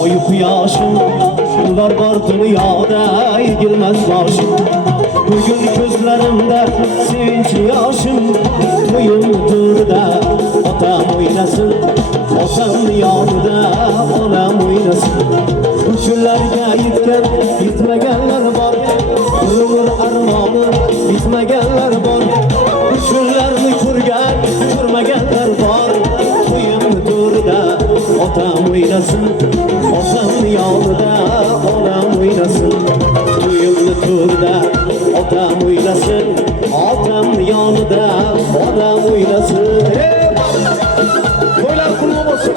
Oy quyoshim, ular bor dunyoda egilmas boshim. Bugun ko'zlarimda sevinch yoshim, to'yim turda otam o'ynasin, otam yonida onam o'ynasin. Bu kunlarga yetmaganlar bor, umr armoni bitmaganlar bor. Bu kunlarni ko'rmaganlar bor. To'yim turda otam o'ynasin, otam yonida onam o'ynasin. To'yimni turda otam o'ynasin, otam yonida onam o'ynasin. To'ylar qulluq bo'lsin.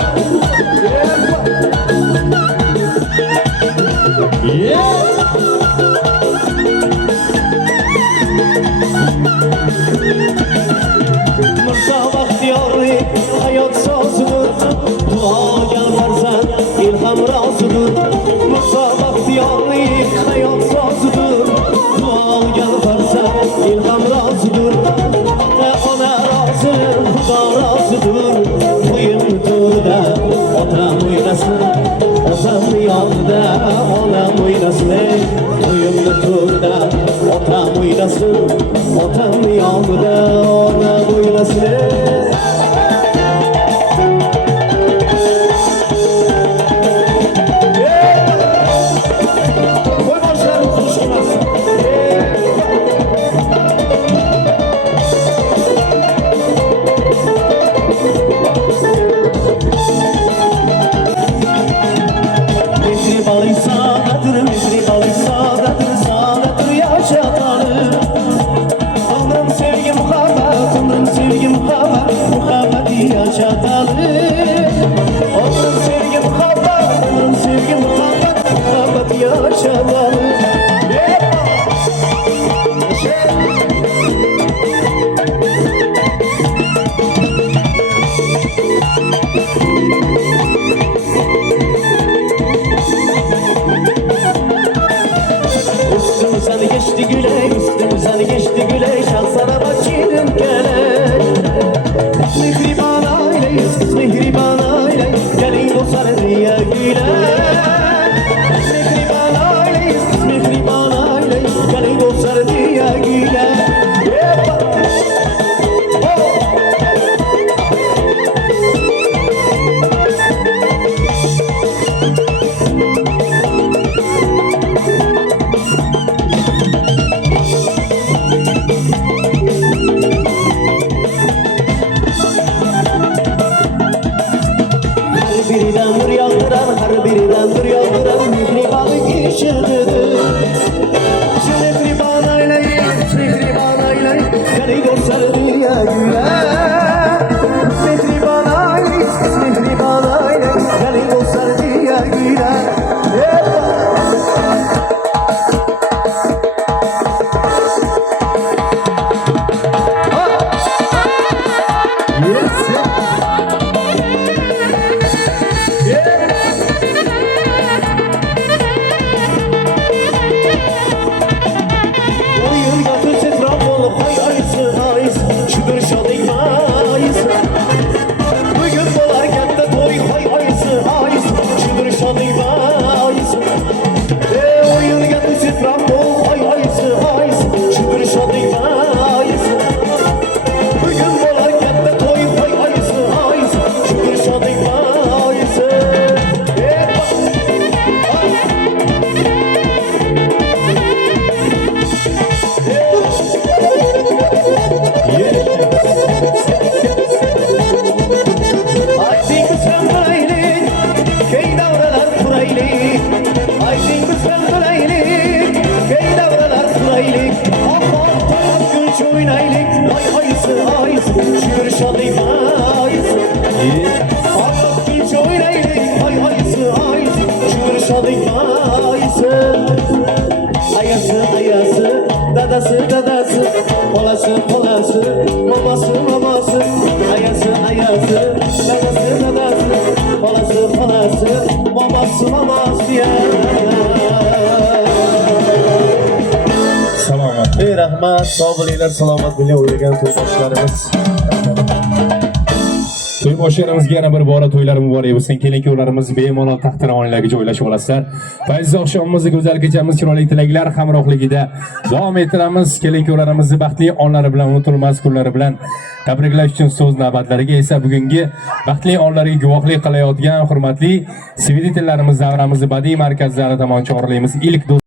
Mirzo Baxtiyorlik hayot sozidir, duoga farzand ilhom rozidir. Mirzo Baxtiyorlik hayot sozidir, duoga farzand ilhom rozidir. Ona rozi, Xudo rozidir. To'yim turda otam o'ynasin, otam yonida onam o'ynasin. To'yimni turda otam o'ynasin, otam yonida onam o'ynasin. Dadası, olası, babası, ayası, dadası, olası, babası ya. Selamat. Rahmat, sağ olun, selamat bile uyuyan toydaşlarımız. To'yboshchilarimizga yana bir bora to'ylari muborak bo'lsin. Kelin-kuyovlarimiz bemalol taxt-taronalarga joylashib olasizlar. Fayz oqshomimiz, go'zal kechamiz, chiroyli tilaklar hamrohligida davom ettiramiz. Kelin-kuyovlarimizni baxtli onlari bilan, unutilmas kunlari bilan tabriklash uchun so'z navbatlariga esa bugungi baxtli onlarga guvohlik qilayotgan hurmatli svidetlarimiz davramizni badiiy markazlari tomon chorlaymiz. Ilk